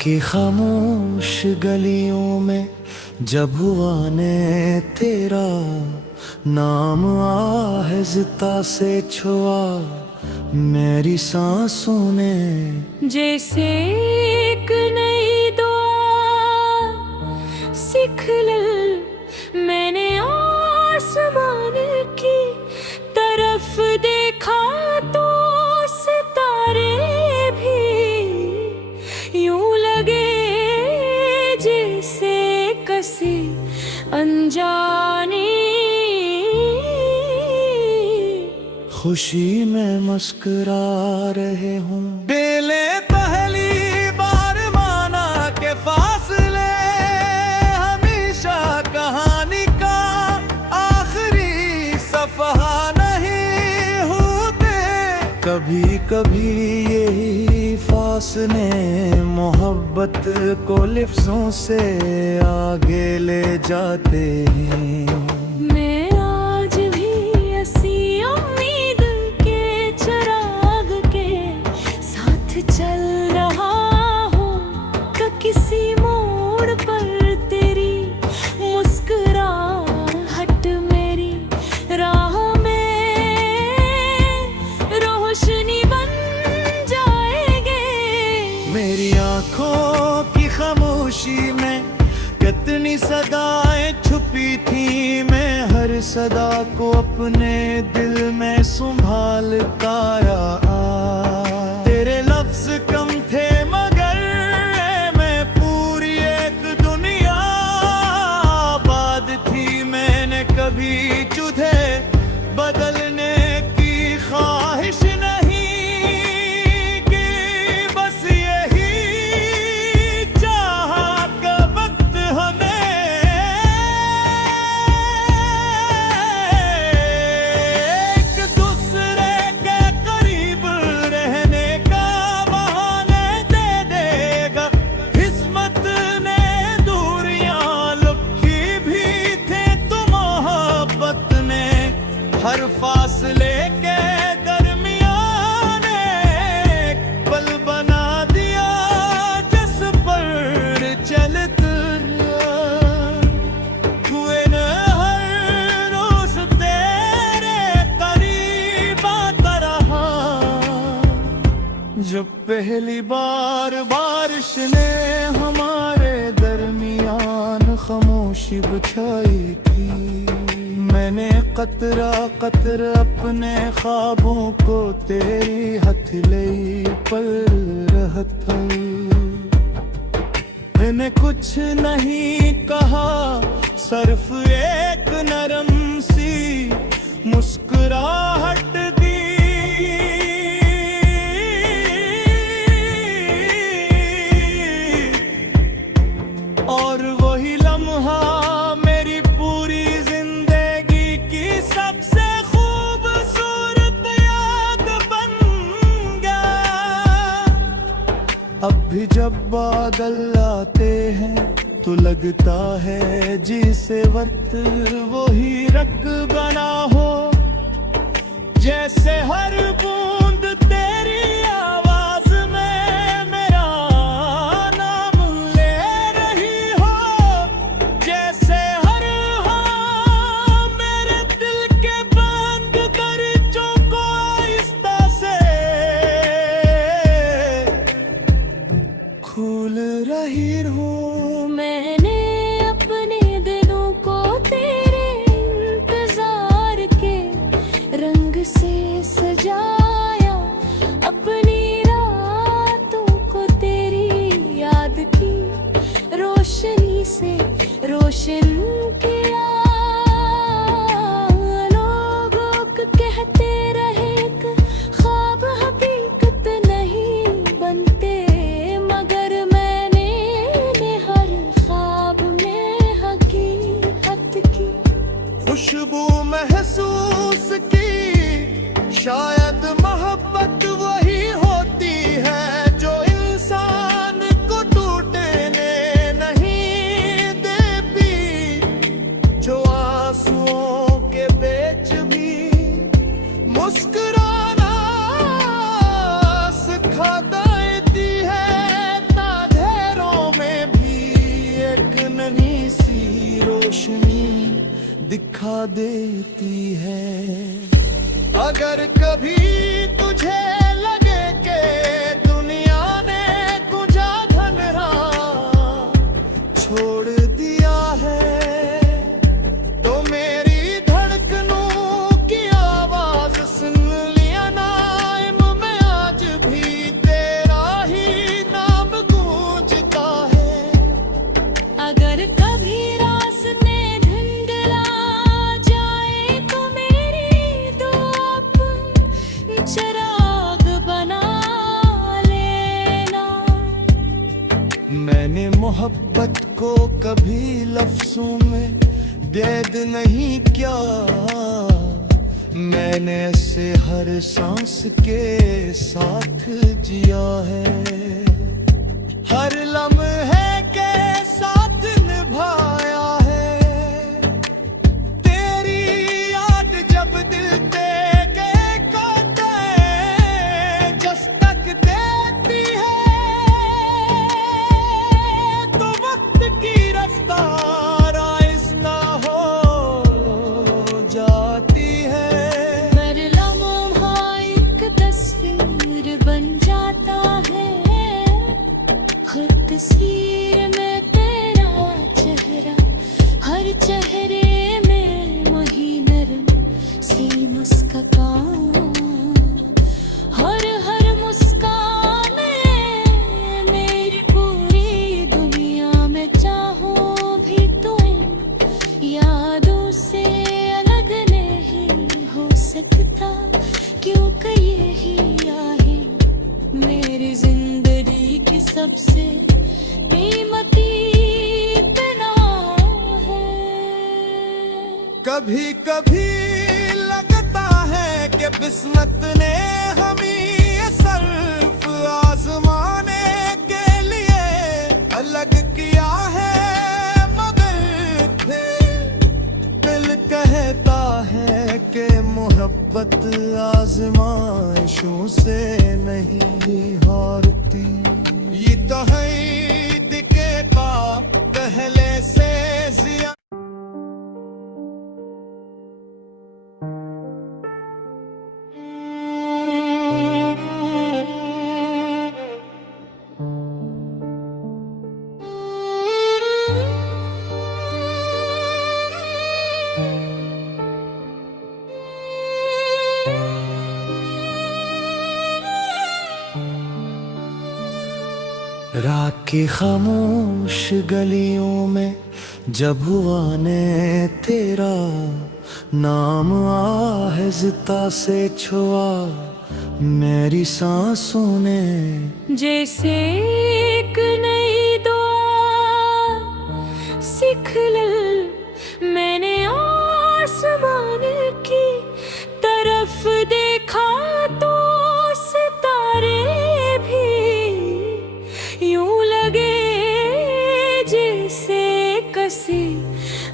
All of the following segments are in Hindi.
की खामोश गलियों में जब हुआ ने तेरा नाम आहिस्ता से छुआ मेरी सांसों ने, जैसे एक नई दुआ सीख ले मैंने आसमान की तरफ देखा तो सितारे भी यूं लगे जैसे किसी अनजानी खुशी में मुस्कुरा रहे हूँ। बेले पहली बार माना के फासले हमेशा कहानी का आखिरी सफहा नहीं होते। कभी कभी यही फासले मोहब्बत को लिफ्ज़ों से आगे ले जाते हैं। चल रहा हूँ तो किसी मोड़ पर तेरी मुस्कुराहट मेरी राह में रोशनी बन जाएगी। मेरी आँखों की खामोशी में कितनी सदाएं छुपी थी, मैं हर सदा को अपने दिल में संभालता रहा। तेरे लफ्ज कम थे मगर मैं पूरी एक दुनिया आबाद थी। मैंने कभी तुझे बदलने की ख्वाहिश नहीं कि बस यही चाहा का वक्त हमें एक दूसरे के करीब रहने का बहाने दे देगा। किस्मत ने दूरियां लुकी भी थे तो मोहब्बत ने हर फासले के दरमियान एक पल बना दिया जिस पर चलते हुए न हर रोज तेरे करीब आता रहा। जब पहली बार बारिश ने हमारे दरमियान खामोशी बिछाई थी, मैंने कतरा कतरा अपने ख्वाबों को तेरी हथेली पर रहता। मैंने कुछ नहीं कहा सिर्फ एक नरम सी मुस्कुराहट दी। और वही लम्हा मेरी पूरी जिंदगी की सबसे खूबसूरत याद बन गया। अब भी जब बादल आते हैं तो लगता है जिसे वक्त वही रंग बना हो, जैसे हर बूंद तेरी आवाज में मेरा नाम ले रही हो, जैसे हर हाँ मेरे दिल के बंद दरवाजों को आहिस्ता से खोल रही हूँ। मैंने अपने दिनों को तेरे इंतजार के रंग से सजाया, अपनी रातों को तेरी याद की रोशनी से रोशन किया। लोगों को कहते रहे कि ख्वाब हकीकत नहीं बनते, मगर मैंने हर ख्वाब में हकीकत की खुशबू महसूस की। शायद मोहब्बत वही होती है जो इंसान को टूटने नहीं देती, जो आंसुओं के बीच भी मुस्कुराना सिखा देती है। दिखा देती है। अगर कभी तुझे लगे के दुनिया ने कुजा धनरा छोड़ दिया है, तो मेरी धड़कनों की आवाज सुन लिया नाइम में आज भी तेरा ही नाम गूंजता है। अगर कभी रास्ते धुंधला जाए तो मेरी दो अपन चिराग बना लेना। मैंने मोहब्बत को कभी लफ्जों में कैद नहीं किया, मैंने ऐसे हर सांस के साथ जिया है। हर लम्हे के साथ निभाया है, तेरी याद जब दिल के कोते दस्तक देती है, तो वक्त की रफ्तार आहिस्ता हो जाती है। हर लम्हा एक तस्वीर बन जाता है, हर तस्वीर में तेरा चेहरा, हर चेहरे में वही नरम सी मुस्कान, हर मुस्कान में मेरी पूरी दुनिया में चाहो भी तुम्हें यादों से अलग नहीं हो सकता, क्योंकि यही आहे मेरी जिंदगी की सबसे कीमती पनाह है। कभी कभी लगता है कि किस्मत ने हमें ये सर्फ आजमाने के लिए अलग किया है, मगर फिर दिल कहता है कि मोहब्बत आजमाइशों से नहीं हारती। ये तो है दिखे का पहले से जिया। रात की खामोश गलियों में जब हुआ ने तेरा नाम आहिस्ता से छुआ मेरी सांसों ने, जैसे एक नई दुआ सीख लल मैंने आसमान की तरफ देखा तो सितारे भी यूं लगे जैसे किसी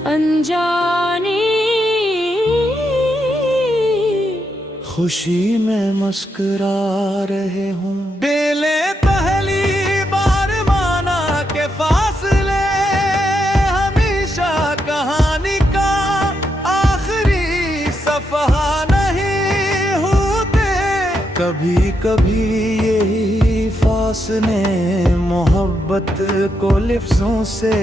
अनजानी खुशी में मुस्कुरा रहे हूँ। बेले पहली बार माना के फासले हमेशा कहानी का आखिरी सफहा नहीं होते। कभी कभी यही फासले मोहब्बत को लिफ्ज़ों से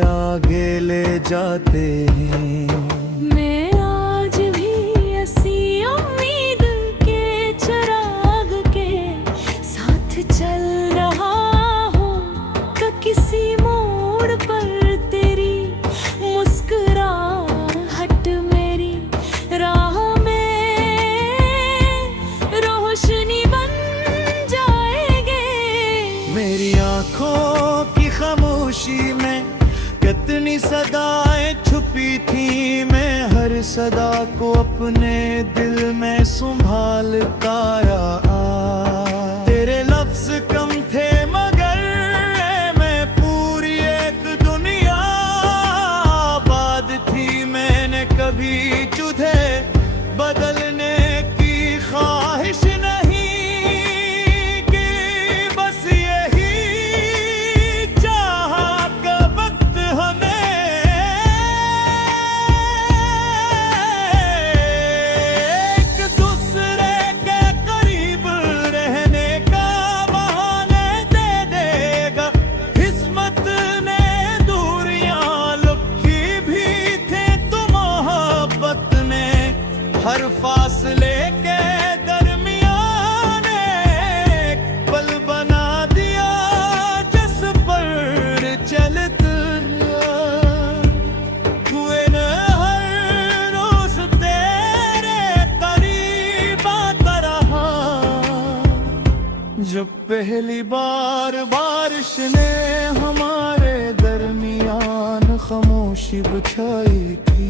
आगे ले जाते हैं। मैं आज भी ऐसी उम्मीद के चिराग के साथ चल रहा हूँ, तो किसी मोड़ पर तेरी मुस्कुराहट मेरी राह में रोशनी बन जाएगी। मेरी आँखों की खामोशी में कितनी सदाएं छुपी थी, मैं हर सदा को अपने दिल में संभालता आया। तेरे लफ्ज कम थे मगर मैं पूरी एक दुनिया आबाद थी। मैंने कभी तुझे बदलने की ख्वाहिश नहीं की, बस यही चाहा का वक्त हमें हर फासले के दरमियान एक पल बना दिया जिस पर चलते हुए न हर रोज तेरे करीब आता रहा। जब पहली बार बारिश ने हमारे दरमियान खामोशी बिछाई थी,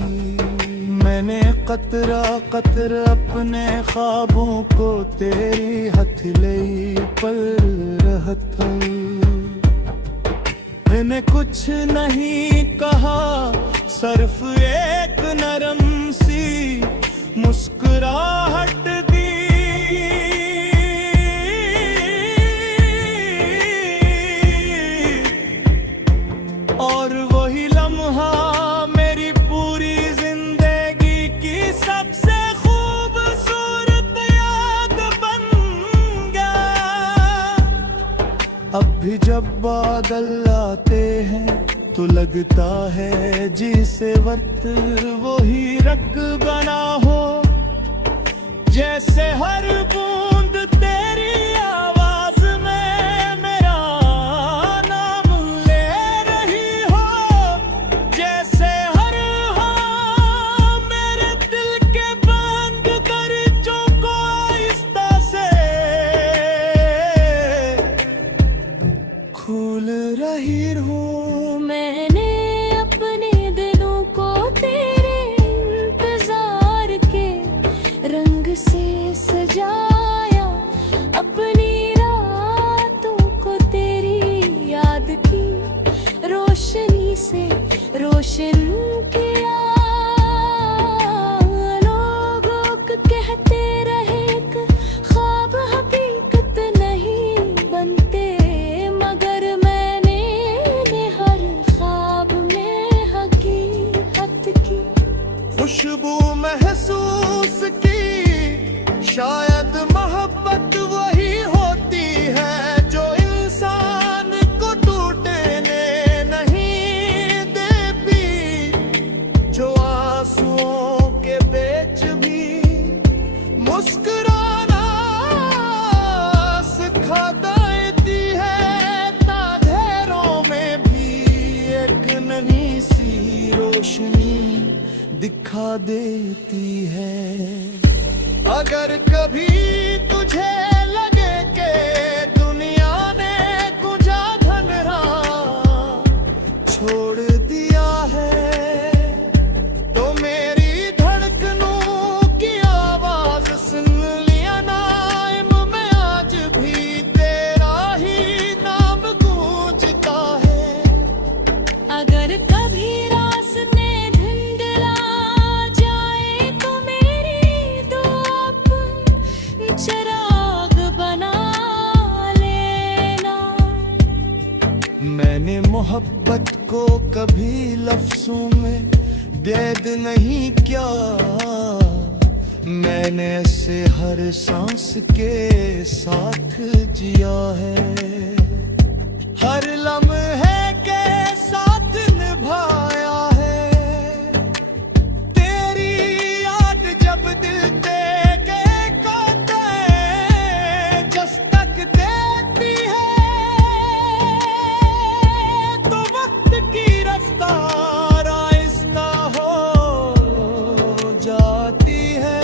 मैंने कतरा कतरा अपने ख्वाबों को तेरी हथेली पर रहा था। मैंने कुछ नहीं कहा, सिर्फ एक नरम सी मुस्कुराहट दी। और वही लम्हा मेरी पूरी जिंदगी की सबसे खूबसूरत याद बन गया। अब भी जब बादल आते हैं तो लगता है जिसे वक्त वही रंग बना हो, जैसे हर बूंद तेरी आवाज में मेरा नाम ले रही हो, जैसे हर हाँ मेरे दिल के बंद दरवाजों को आहिस्ता से खोल रही हूँ। मैंने अपने दिलों को तेरे इंतजार के रंग से सजाया, अपनी रातों को तेरी याद की रोशनी से रोशन किया। लोगों को कहते रहे कि ख्वाब हकीकत नहीं बनते, मगर मैंने हर ख्वाब में हकीकत की खुशबू महसूस की। शायद मोहब्बत वही होती है जो इंसान को टूटने नहीं देती, जो आंसुओं के बीच भी मुस्कुराना सिखा देती है, अंधेरों में भी एक नन्ही सी रोशनी दिखा देती है। अगर कभी तुझे लगे कि दुनिया ने कुछ धनरा छोड़ दिया है, तो मेरी धड़कनों की आवाज सुन लिया नाइम में आज भी तेरा ही नाम गूंजता है। अगर कभी रास्ते धुंधला जाए तो मेरी दुआ पर चिराग बना लेना। मैंने मोहब्बत को कभी लफ्जों में कैद नहीं किया, मैंने इसे हर सांस के साथ जिया है, हर लम्हे के साथ निभाया है। तेरी याद जब दिल के कोते जस तक देती है, तो वक्त की रफ्तार आहिस्ता हो जाती है।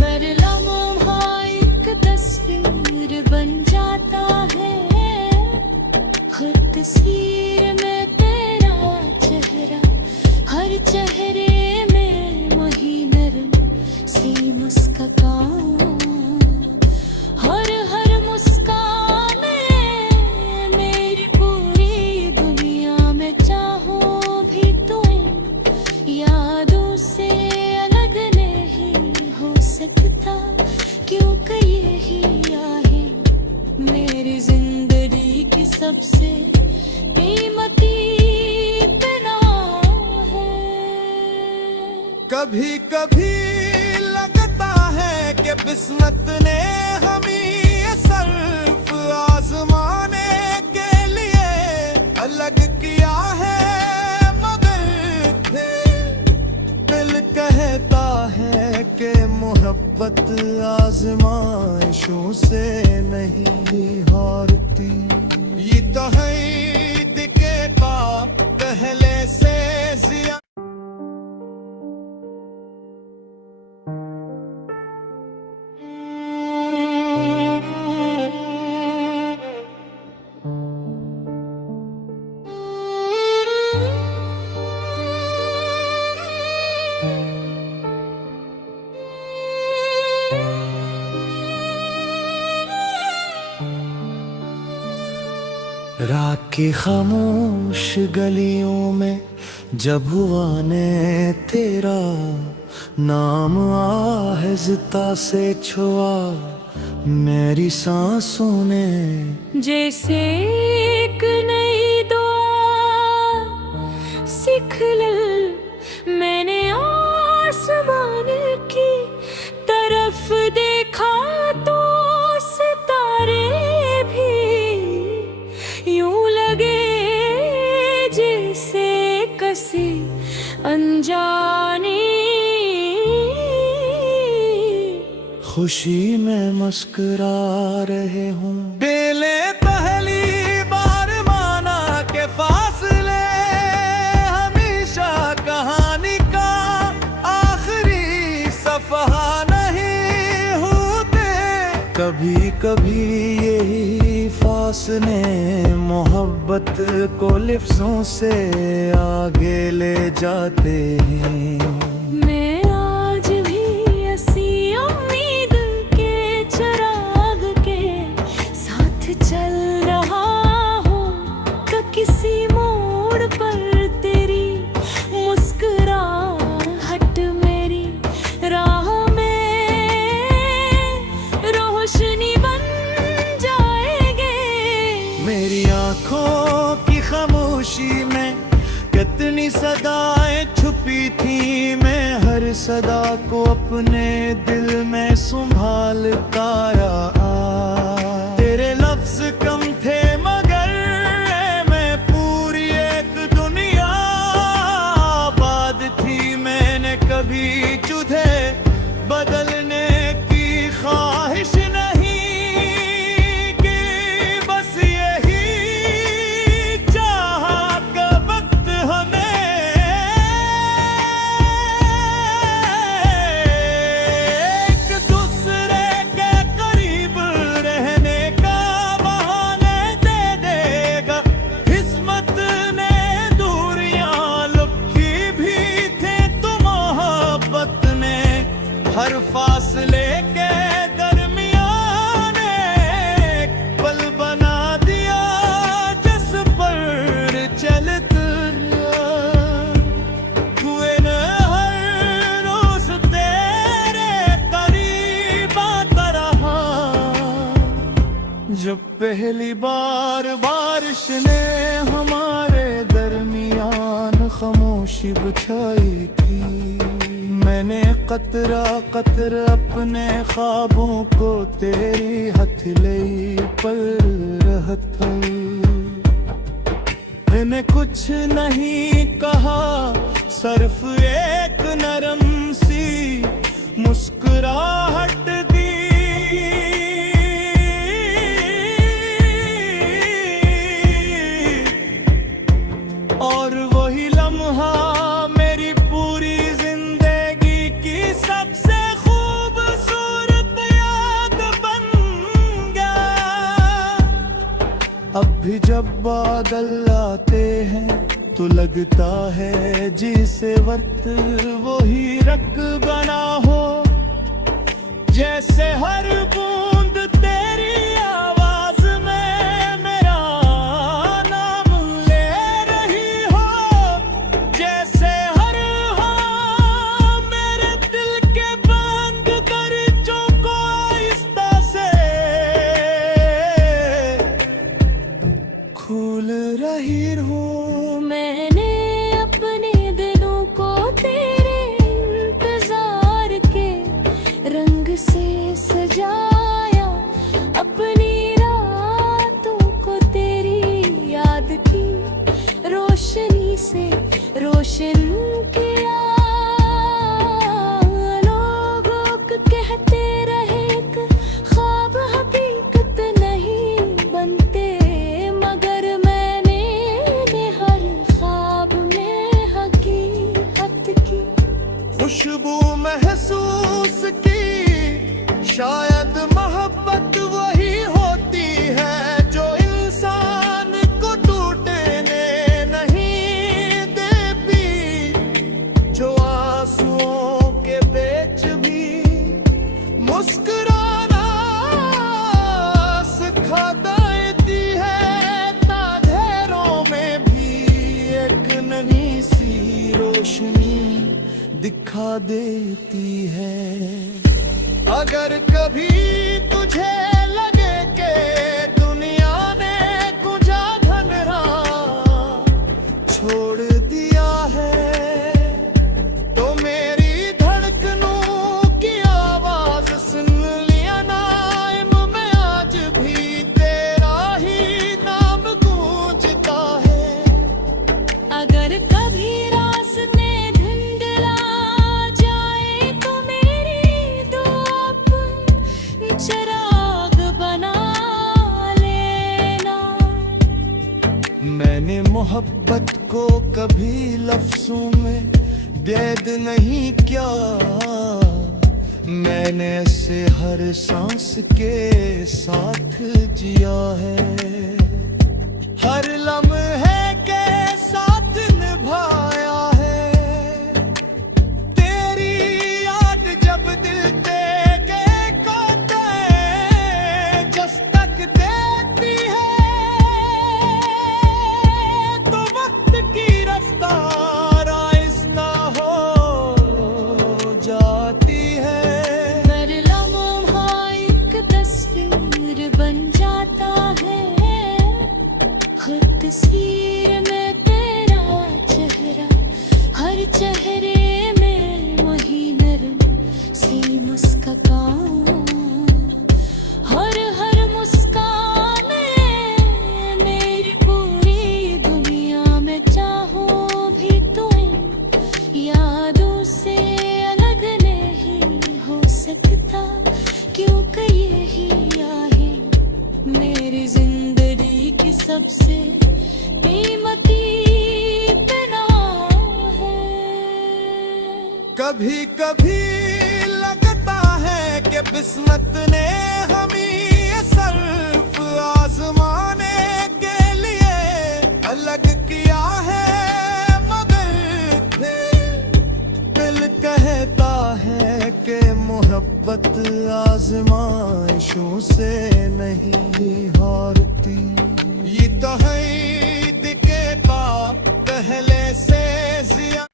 हर लम्हा एक तस्वीर बन जाता है, हर तस्वीर में तेरा चेहरा, हर चेहरे में वही नरम सी मुस्कान, हर मुस्कान में मेरी पूरी दुनिया में चाहूं भी तो यादों से अलग नहीं हो सकता, क्योंकि यही आहे मेरी जिंदगी की सबसे कीमती पनाह है। कभी कभी लगता है कि किस्मत ने हमें ये सिर्फ आजमाने के लिए अलग किया है, मगर फिर दिल कहता है कि मोहब्बत आजमाइशों से नहीं हारती। ये तो है दिखे का पहले से जिया। रात की खामोश गलियों में जब हुआ ने तेरा नाम आहिस्ता से छुआ मेरी सांसों ने। जैसे एक नई दुआ सीख ले मैंने आसमान की तरफ देखा तो सितारे भी यूं लगे जैसे किसी अनजानी खुशी में मुस्कुरा रहे हूँ। बेले पहली बार माना के फासले हमेशा कहानी का आखिरी सफहा नहीं होते। कभी कभी यही फासले मोहब्बत को लिफ्ज़ों से आगे ले जाते हैं। मैं आज भी ऐसी उम्मीद के चिराग के साथ चल रहा हूँ तो किसी मोड़ पर तेरी मुस्कुराहट मेरी राह में रोशनी बन जाएगी। मेरी आँखों की खामोशी में कितनी सदाएं छुपी थी। मैं हर सदा को अपने दिल में संभालता रहा। तेरे लफ्ज कम थे मगर मैं पूरी एक दुनिया आबाद थी। मैंने कभी तुझे बदलने की ख्वाहिश नहीं की, बस यही चाहा का वक्त हमें एक दूसरे के करीब रहने का बहाने दे देगा। किस्मत ने दूरियां लुकी भी थे तो मोहब्बत ने हर फासले के दरमियान एक पल बना दिया जिस पर चलते हुए न हर रोज तेरे करीब आता रहा। जब पहली बार बारिश ने हमारे दरमियान खामोशी बिछाई थी। मैंने कतरा कतरा अपने ख्वाबों को तेरी हथेली पर रहता। मैंने कुछ नहीं कहा सिर्फ एक नरम सी मुस्कुराहट दी। और वही लम्हा मेरी पूरी जिंदगी की सबसे खूबसूरत याद बन गया। अब भी जब बादल आते हैं तो लगता है जिसे वक्त वही रख बना हो। जैसे हर बूंद तेरी आवाज में मेरा नाम ले रही हो। जैसे हर हाँ मेरे दिल के बंद दरवाजों को आहिस्ता से खोल रही हूँ। मैंने अपने दिलों को तेरे इंतजार के रंग से सजा खुशबू महसूस की, शायद मोहब्बत वही होती है जो इंसान को टूटने नहीं देती, जो आंसुओं के बीच भी मुस्कुराना सिखा देती है, अंधेरों में भी एक नन्ही सी रोशनी दिखा देती है। अगर कभी तुझे लगे कि दुनिया ने कुछ अंधेरा छोड़ दिया है, तो मेरी धड़कनों की आवाज सुन लिया ना, मैं आज भी तेरा ही नाम गूंजता है। अगर कभी रास्ते धुंधला जाए तो मेरी दो अपन चिराग बना लेना। मैंने मोहब्बत को कभी लफ्जों में कैद नहीं किया, मैंने इसे हर सांस के साथ जिया है, हर लम्हे के साथ निभाया है। तेरी याद जब दिल के कोते दस्तक देती है, तो वक्त की रफ्तार आहिस्ता हो जाती है। हर लम्हा एक तस्वीर बन जाता है, हर तस्वीर में तेरा चेहरा, हर चेहरे में वही नरम सी मुस्कान, हर मुस्कान में मेरी पूरी दुनिया में चाहूं भी तो इन यादों से अलग नहीं हो सकता, क्योंकि यही आहे मेरी जिंदगी की सबसे कीमती पनाह है। कभी कभी लगता है कि किस्मत ने हमें ये सिर्फ आजमाने के लिए अलग किया है, मगर फिर दिल कहता है कि मोहब्बत आजमाइशों से नहीं हारती। ये तो है दिखे का पहले से जिया।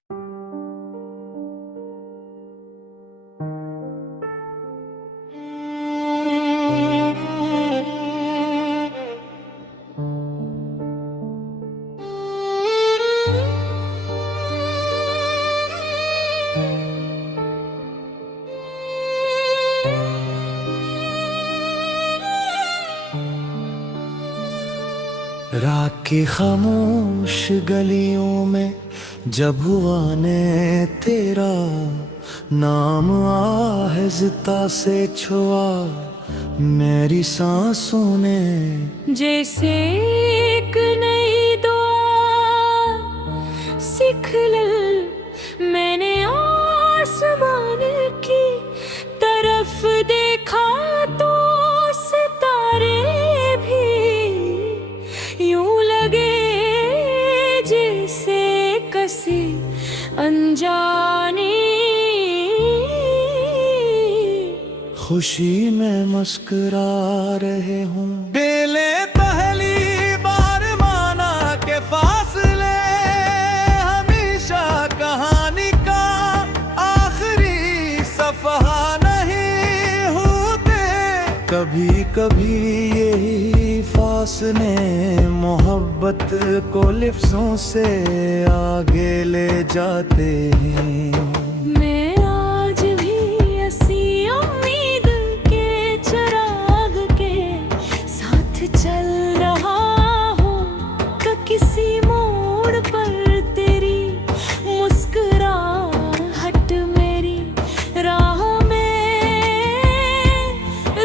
रात की खामोश गलियों में जब हुआ ने तेरा नाम आहिस्ता से छुआ मेरी सांसों ने, जैसे एक नई दुआ सीख ले मैंने आसमान की तरफ देखा तो सितारे भी यूं लगे जैसे किसी अनजानी खुशी में मुस्कुरा रहे हूँ। बेले पहली बार माना के फासले हमेशा कहानी का आखिरी सफहा नहीं होते। कभी कभी यही फासले मोहब्बत को लफ्जों से आगे ले जाते हैं। मैं आज भी ऐसी उम्मीद के चिराग के साथ चल रहा हूँ, तो किसी मोड़ पर तेरी मुस्कुराहट मेरी राह में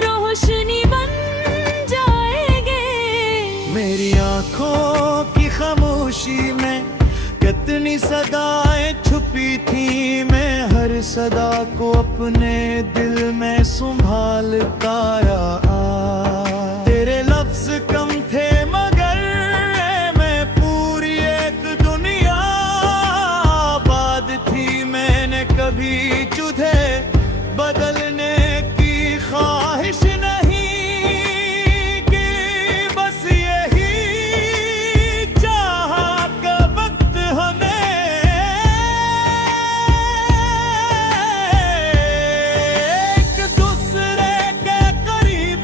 रोशनी बन जाएगी। मेरी आंखों की खामोशी में कितनी सदाएं छुपी थी हर सदा को अपने दिल में संभालता रहा। तेरे लफ्ज कम थे मगर मैं पूरी एक दुनिया आबाद थी। मैंने कभी तुझे बदलने की ख्वाहिश नहीं कि बस यही चाहा का वक्त हमें एक दूसरे के करीब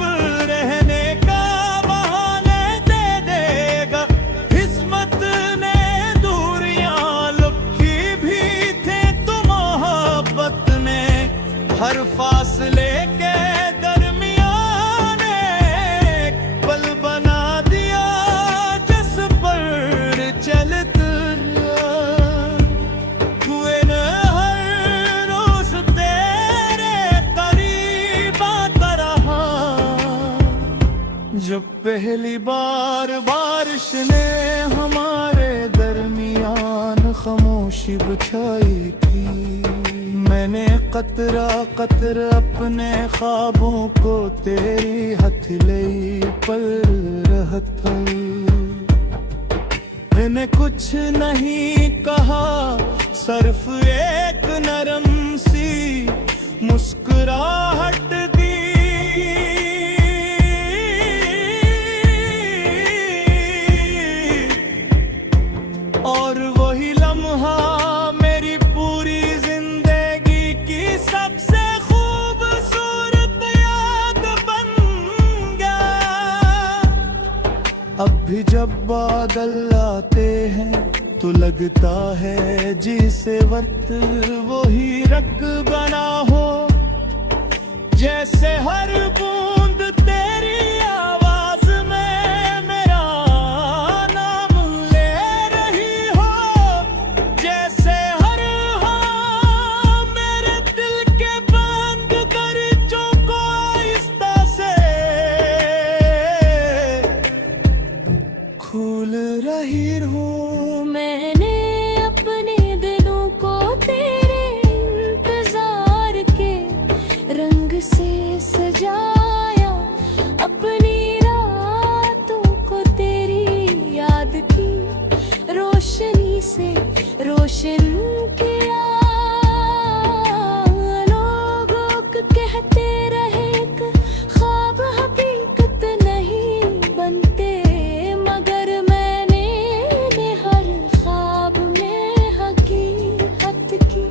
रहने का बहाने दे देगा। किस्मत ने दूरियां लुकी भी थे तो मोहब्बत ने हर फासले के दरमियान एक पल बना दिया जिस पर चलते हुए न हर रोज तेरे करीब आता रहा। जब पहली बार बारिश ने हमारे दरमियान खामोशी बिछाई थी, मैंने कतरा कतरा अपने ख्वाबों को तेरी हथेली पर रहता। मैंने कुछ नहीं कहा, सिर्फ एक नरम सी मुस्कुराहट दी। और वही लम्हा मेरी पूरी जिंदगी की सबसे खूबसूरत याद बन गया। अब भी जब बादल आते हैं तो लगता है जिसे वक्त वही रंग बना हो। जैसे हर बूंद तेरी आवाज में मेरा नाम ले रही हो। जैसे हर हाँ मेरे दिल के बंद दरवाजों को आहिस्ता से खोल रही हूँ। मैंने अपने दिनों को तेरे इंतजार के रंग से सजाया, अपनी रातों को तेरी याद की रोशनी से रोशन किया। लोग कहते रहे कि ख्वाब हकीकत नहीं बनते, मगर मैंने हर ख्वाब में हकीकत की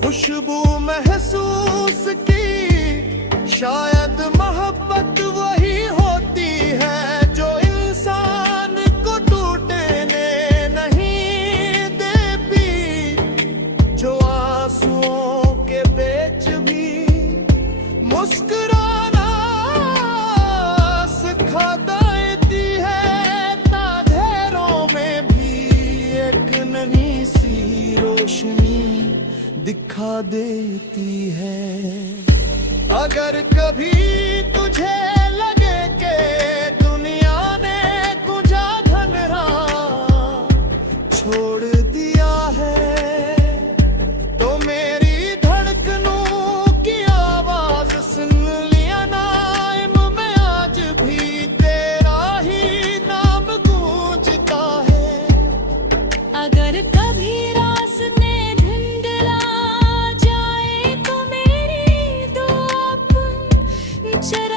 खुशबू महसूस की। शायद मोहब्बत वही होती है जो इंसान को टूटने नहीं देती, जो आंसुओं के बीच भी मुस्कुराना सिखा देती है। अंधेरों में भी एक नन्ही सी रोशनी दिखा देती है। अगर कभी तुझे लगे कि दुनिया ने कुजा धनरा छोड़ दिया है, तो मेरी धड़कनों की आवाज सुन लिया नाइम में आज भी तेरा ही नाम गूंजता है। अगर कभी रास्ते धुंधला जाए तो मेरी दुआ अपन चरा